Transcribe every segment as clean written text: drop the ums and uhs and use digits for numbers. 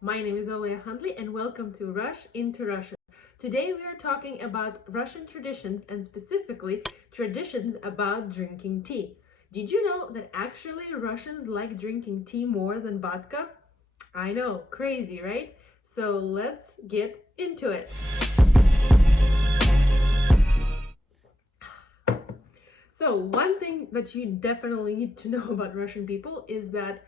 my name is Olaya Huntley and welcome to Rush into Russian. Today we are talking about Russian traditions and specifically traditions about drinking tea. Did you know that actually Russians like drinking tea more than vodka? I know, crazy, right? So let's get into it. So one thing that you definitely need to know about Russian people is that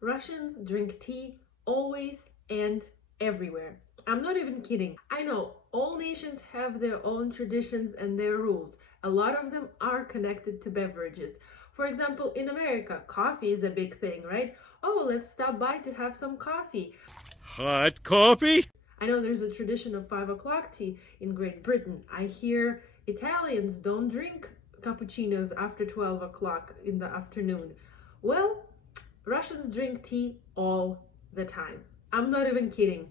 Russians drink tea always and everywhere. I'm not even kidding. I know all nations have their own traditions and their rules. A lot of them are connected to beverages. For example, in America, coffee is a big thing, right? Oh, let's stop by to have some coffee. Hot coffee? I know there's a tradition of 5 o'clock tea in Great Britain. I hear Italians don't drink cappuccinos after 12 o'clock in the afternoon. Well, Russians drink tea all the time. I'm not even kidding.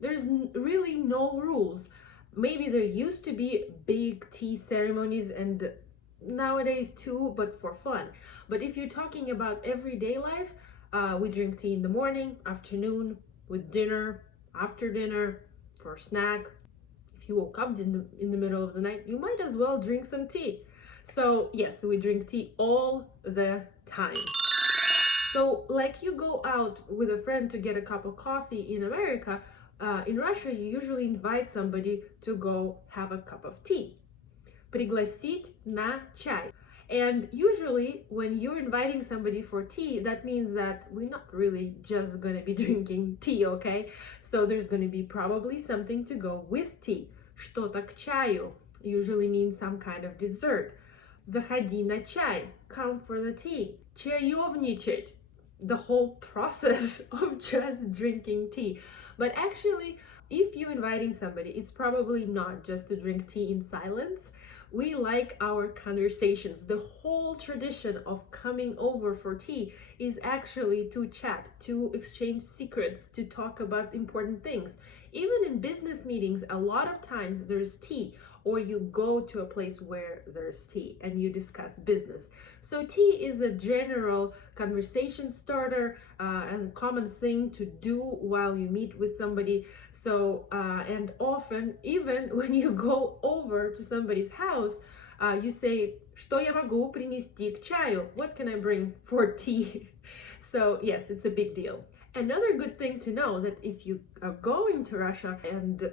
There's really no rules. Maybe there used to be big tea ceremonies and nowadays too, but for fun. But if you're talking about everyday life, we drink tea in the morning, afternoon, with dinner, after dinner, for a snack. If you woke up in the middle of the night, you might as well drink some tea. So yes, we drink tea all the time. So like you go out with a friend to get a cup of coffee in America, in Russia you usually invite somebody to go have a cup of tea. Пригласить на чай. And usually when you're inviting somebody for tea, that means that we're not really just gonna be drinking tea, okay? So there's gonna be probably something to go with tea. Что-то к чаю usually means some kind of dessert. Заходи на чай, come for the tea. Чаевничать, the whole process of just drinking tea. But actually, if you're inviting somebody, it's probably not just to drink tea in silence. We like our conversations. The whole tradition of coming over for tea is actually to chat, to exchange secrets, to talk about important things. Even in business meetings, a lot of times there's tea, or you go to a place where there's tea and you discuss business. So tea is a general conversation starter and common thing to do while you meet with somebody. So and often even when you go over to somebody's house, you say, что я могу принести к чаю? What can I bring for tea? So yes, it's a big deal. Another good thing to know that if you are going to Russia and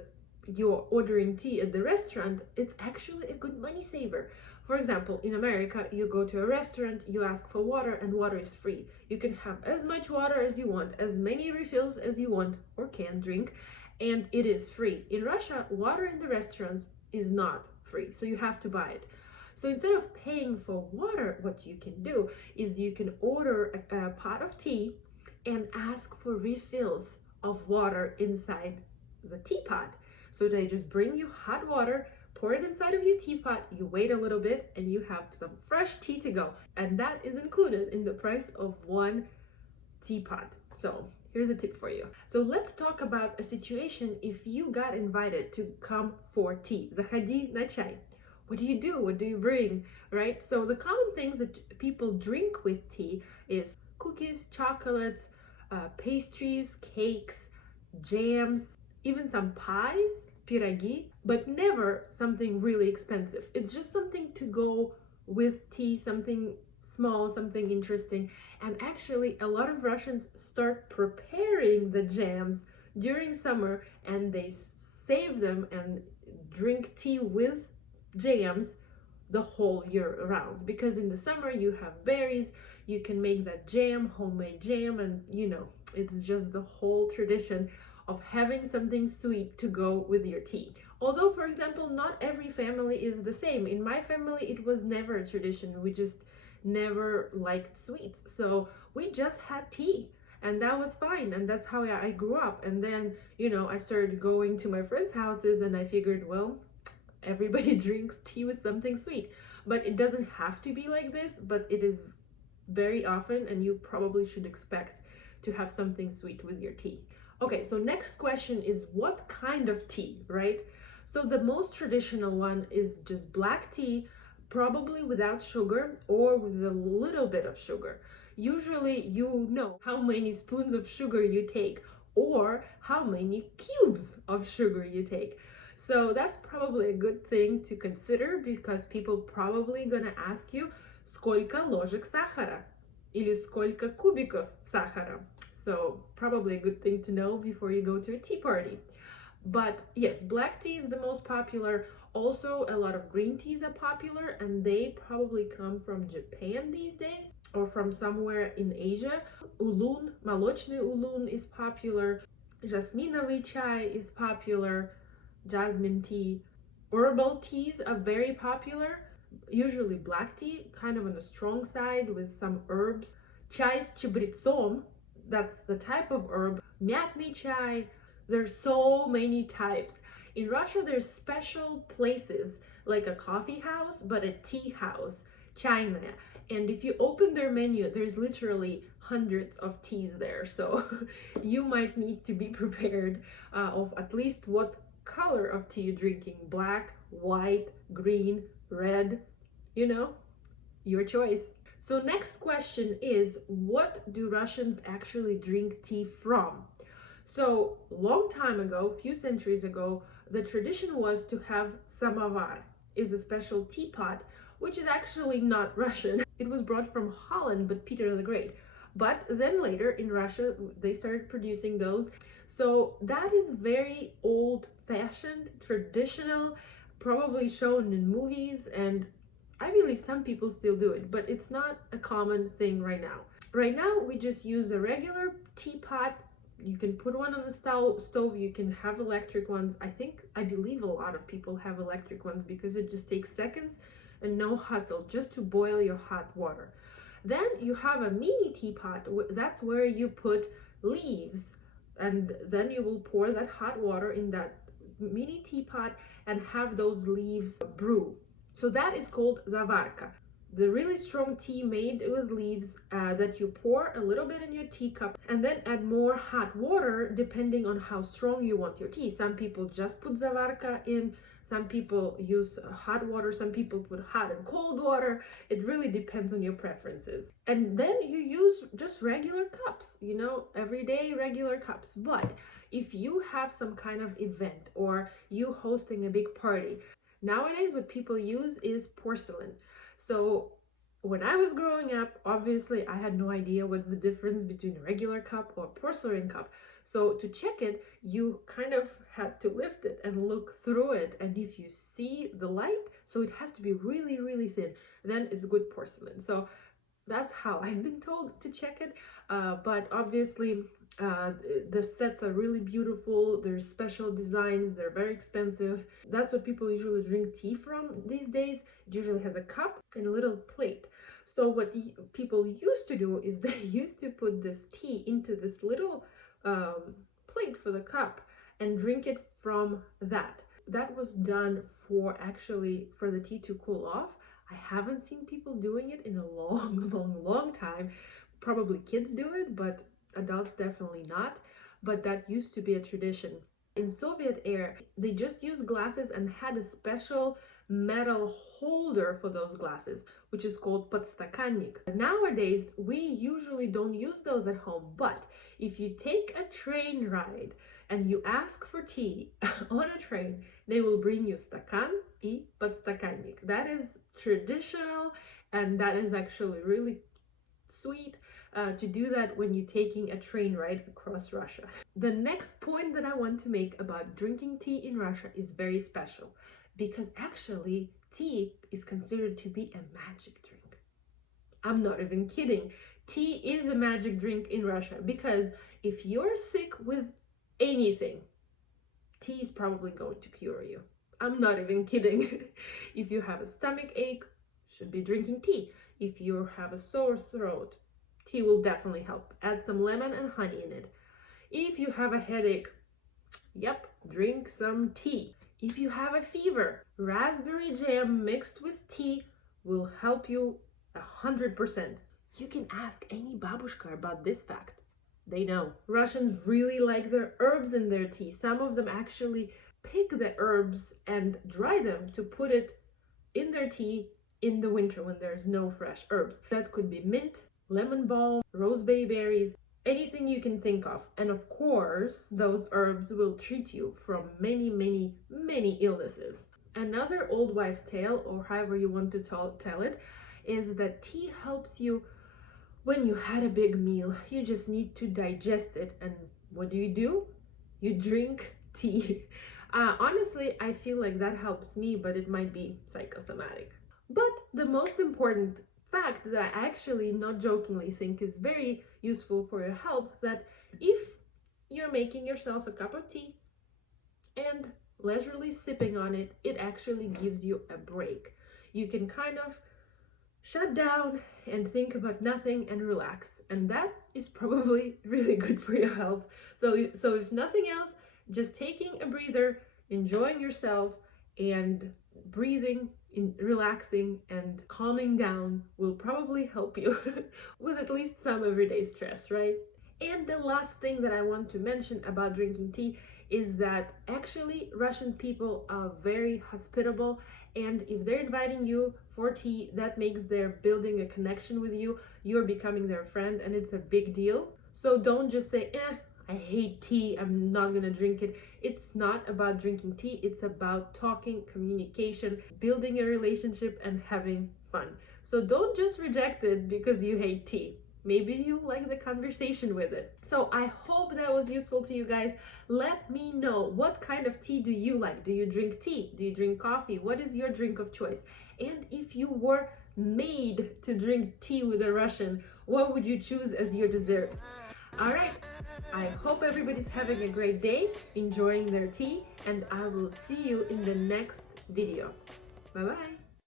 you're ordering tea at the restaurant, it's actually a good money saver. For example, in America, you go to a restaurant, you ask for water, and water is free. You can have as much water as you want, as many refills as you want or can drink, and it is free. In Russia, water in the restaurants is not free, so you have to buy it. So instead of paying for water, what you can do is you can order a pot of tea and ask for refills of water inside the teapot. So they just bring you hot water, pour it inside of your teapot, you wait a little bit, and you have some fresh tea to go. And that is included in the price of one teapot. So here's a tip for you. So let's talk about a situation if you got invited to come for tea. Заходи на чай. What do you do? What do you bring, right? So the common things that people drink with tea is cookies, chocolates, pastries, cakes, jams, even some pies, пироги, but never something really expensive. It's just something to go with tea, something small, something interesting. And actually, a lot of Russians start preparing the jams during summer and they save them and drink tea with jams the whole year around. Because in the summer you have berries, you can make that jam, homemade jam, and you know, it's just the whole tradition of having something sweet to go with your tea. Although, for example, not every family is the same. In my family, it was never a tradition. We just never liked sweets. So we just had tea and that was fine. And that's how I grew up. And then, you know, I started going to my friends' houses and I figured, well, everybody drinks tea with something sweet. But it doesn't have to be like this, but it is very often, and you probably should expect to have something sweet with your tea. Okay, so next question is what kind of tea, right? So the most traditional one is just black tea, probably without sugar or with a little bit of sugar. Usually you know how many spoons of sugar you take or how many cubes of sugar you take. So that's probably a good thing to consider, because people probably gonna ask you сколько ложек сахара или сколько кубиков сахара. So probably a good thing to know before you go to a tea party. But yes, black tea is the most popular. Also, a lot of green teas are popular, and they probably come from Japan these days or from somewhere in Asia. Улун, молочный улун is popular. Jasminovый chai is popular. Jasmine tea. Herbal teas are very popular. Usually black tea, kind of on the strong side with some herbs. Chai с чабрецом, that's the type of herb. Мятный chai. There's so many types. In Russia, there's special places like a coffee house, but a tea house, chayная. And if you open their menu, there's literally hundreds of teas there. So you might need to be prepared of at least what color of tea you're drinking. Black, white, green, red, you know, your choice. So next question is, what do Russians actually drink tea from? So long time ago, a few centuries ago, the tradition was to have samovar, is a special teapot, which is actually not Russian. It was brought from Holland, but Peter the Great. But then later in Russia, they started producing those. So that is very old-fashioned, traditional, probably shown in movies, and I believe some people still do it, but it's not a common thing right now. Right now, we just use a regular teapot. You can put one on the stove, you can have electric ones. I believe a lot of people have electric ones because it just takes seconds and no hustle just to boil your hot water. Then you have a mini teapot. That's where you put leaves, and then you will pour that hot water in that mini teapot and have those leaves brew. So that is called zavarka. The really strong tea made with leaves that you pour a little bit in your teacup and then add more hot water depending on how strong you want your tea. Some people just put zavarka in, some people use hot water, some people put hot and cold water. It really depends on your preferences. And then you use just regular cups, you know, everyday regular cups. But if you have some kind of event or you hosting a big party, nowadays what people use is porcelain. So when I was growing up, obviously I had no idea what's the difference between a regular cup or porcelain cup. So to check it, you kind of had to lift it and look through it. And if you see the light, so it has to be really, really thin, then it's good porcelain. So that's how I've been told to check it. But obviously the sets are really beautiful. There's special designs. They're very expensive. That's what people usually drink tea from these days. It usually has a cup and a little plate. So what the people used to do is they used to put this tea into this little plate for the cup and drink it from that. That was done for the tea to cool off. I haven't seen people doing it in a long time. Probably kids do it, but adults definitely not. But that used to be a tradition. In Soviet era, they just used glasses and had a special metal holder for those glasses, which is called подстаканник. Nowadays, we usually don't use those at home, but if you take a train ride and you ask for tea on a train, they will bring you стакан и подстаканник. That is traditional, and that is actually really sweet to do that when you're taking a train ride across Russia. The next point that I want to make about drinking tea in Russia is very special, because actually tea is considered to be a magic drink. I'm not even kidding. Tea is a magic drink in Russia, because if you're sick with anything, tea is probably going to cure you. I'm not even kidding. If you have a stomach ache, should be drinking tea. If you have a sore throat, tea will definitely help. Add some lemon and honey in it. If you have a headache, yep, drink some tea. If you have a fever, raspberry jam mixed with tea will help you 100%. You can ask any babushka about this fact. They know. Russians really like their herbs in their tea. Some of them actually pick the herbs and dry them to put it in their tea in the winter when there's no fresh herbs. That could be mint, lemon balm, rose bay berries. anything you can think of. And of course, those herbs will treat you from many, many, many illnesses. Another old wives' tale, or however you want to tell it, is that tea helps you when you had a big meal. You just need to digest it. And what do? You drink tea. Honestly, I feel like that helps me, but it might be psychosomatic. But the most important fact that I actually, not jokingly, think is very useful for your health, that if you're making yourself a cup of tea and leisurely sipping on it, it actually gives you a break. You can kind of shut down and think about nothing and relax, and that is probably really good for your health. So if nothing else, just taking a breather, enjoying yourself, and breathing, relaxing and calming down will probably help you with at least some everyday stress, right? And the last thing that I want to mention about drinking tea is that actually Russian people are very hospitable, and if they're inviting you for tea, that makes their building a connection with you. You're becoming their friend, and it's a big deal. So don't just say, I hate tea, I'm not gonna drink it. It's not about drinking tea, it's about talking, communication, building a relationship, and having fun. So don't just reject it because you hate tea. Maybe you like the conversation with it. So I hope that was useful to you guys. Let me know, what kind of tea do you like? Do you drink tea? Do you drink coffee? What is your drink of choice? And if you were made to drink tea with a Russian, what would you choose as your dessert? All right, I hope everybody's having a great day, enjoying their tea, and I will see you in the next video. Bye-bye.